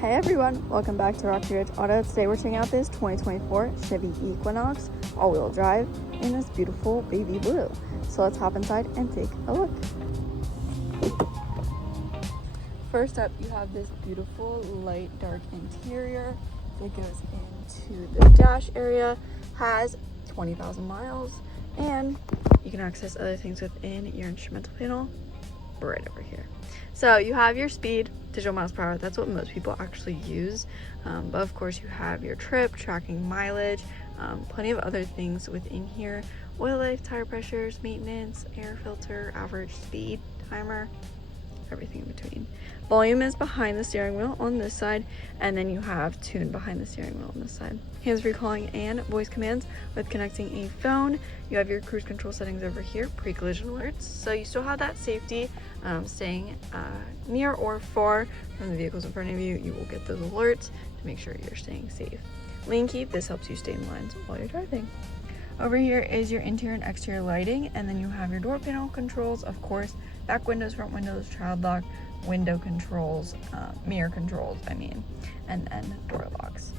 Hey everyone, welcome back to Rocky Ridge Auto. Today we're checking out this 2024 Chevy Equinox all-wheel drive in this beautiful baby blue. So let's hop inside and take a look. First up, you have this beautiful light dark interior that goes into the dash area, has 20,000 miles, and you can access other things within your instrumental panel right over here. So you have your speed, digital miles per hour. That's what most people actually use, but of course you have your trip tracking, mileage, plenty of other things within here: oil life, tire pressures, maintenance, air filter, average speed, timer, everything in between. Volume is behind the steering wheel on this side, and then you have tune behind the steering wheel on this side. Hands-free calling and voice commands with connecting a phone. You have your cruise control settings over here, pre-collision alerts, so you still have that safety. Staying near or far from the vehicles in front of you, you will get those alerts to make sure you're staying safe. Lane keep, this helps you stay in lines while you're driving. Over here is your interior and exterior lighting, and then you have your door panel controls, of course, back windows, front windows, child lock, window controls, mirror controls, and then door locks.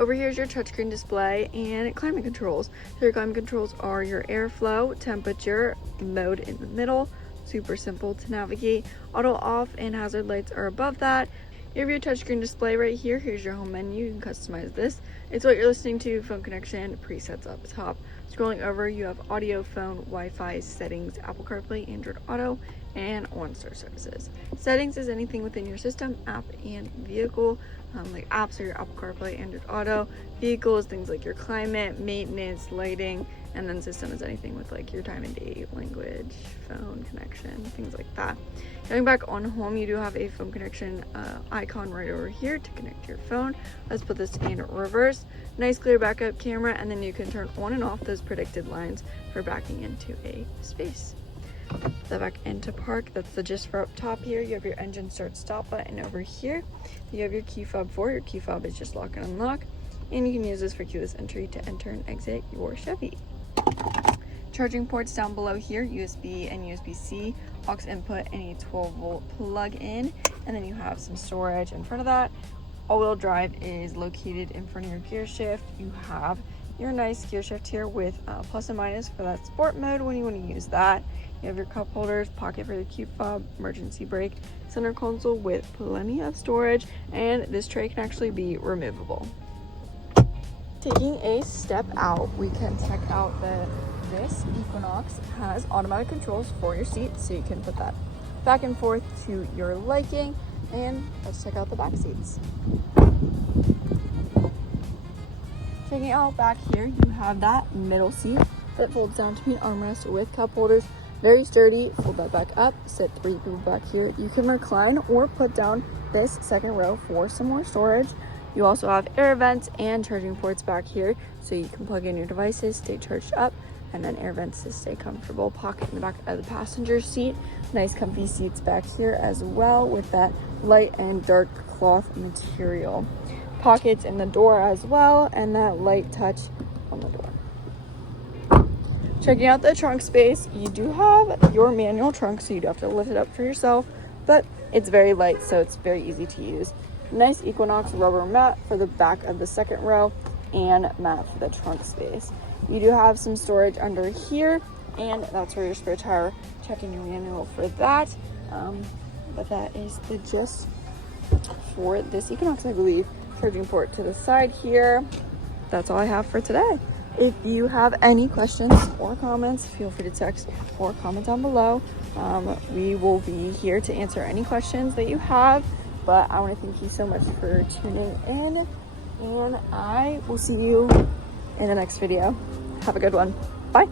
Over here is your touchscreen display and climate controls. So your climate controls are your airflow, temperature, mode in the middle, super simple to navigate. Auto off and hazard lights are above that. You have your touchscreen display right here. Here's your home menu. You can customize this. It's what you're listening to, phone connection, presets up top. Scrolling over, you have audio, phone, Wi-Fi, settings, Apple CarPlay, Android Auto, and OnStar services. Settings is anything within your system, app and vehicle. Like apps are your Apple CarPlay, Android Auto. Vehicles, things like your climate, maintenance, lighting, and then system is anything with like your time and date, language, phone connection, things like that. Going back on home, you do have a phone connection icon right over here to connect your phone. Let's put this in reverse. Nice clear backup camera, and then you can turn on and off those predicted lines for backing into a space. The back into park, that's the gist for up top here. You have your engine start stop button over here. You have your key fob your key fob is just lock and unlock, and you can use this for keyless entry to enter and exit your Chevy. Charging ports down below here, USB and USB-C, aux input, and a 12-volt plug-in, and then you have some storage in front of that. All-wheel drive is located in front of your gear shift. You have your nice gear shift here with plus and minus for that sport mode when you want to use that. You have your cup holders, pocket for the key fob, emergency brake, center console with plenty of storage, and this tray can actually be removable. Taking a step out, we can check out this Equinox has automatic controls for your seat, so you can put that back and forth to your liking. And let's check out the back seats. Checking out back here, you have that middle seat that folds down to be an armrest with cup holders. Very sturdy. Fold that back up, sit 3 people back here. You can recline or put down this second row for some more storage. You also have air vents and charging ports back here, so you can plug in your devices, stay charged up, and then air vents to stay comfortable. Pocket in the back of the passenger seat. Nice comfy seats back here as well with that light and dark cloth material. Pockets in the door as well, and that light touch on the door. Checking out the trunk space, you do have your manual trunk, so you do have to lift it up for yourself, but it's very light, so it's very easy to use. Nice Equinox rubber mat for the back of the second row and mat for the trunk space. You do have some storage under here, and that's where your spare tire, checking your manual for that. But that is the gist for this Equinox, I believe. Charging port to the side here. That's all I have for today. If you have any questions or comments, feel free to text or comment down below. We will be here to answer any questions that you have. But I want to thank you so much for tuning in, and I will see you in the next video. Have a good one. Bye.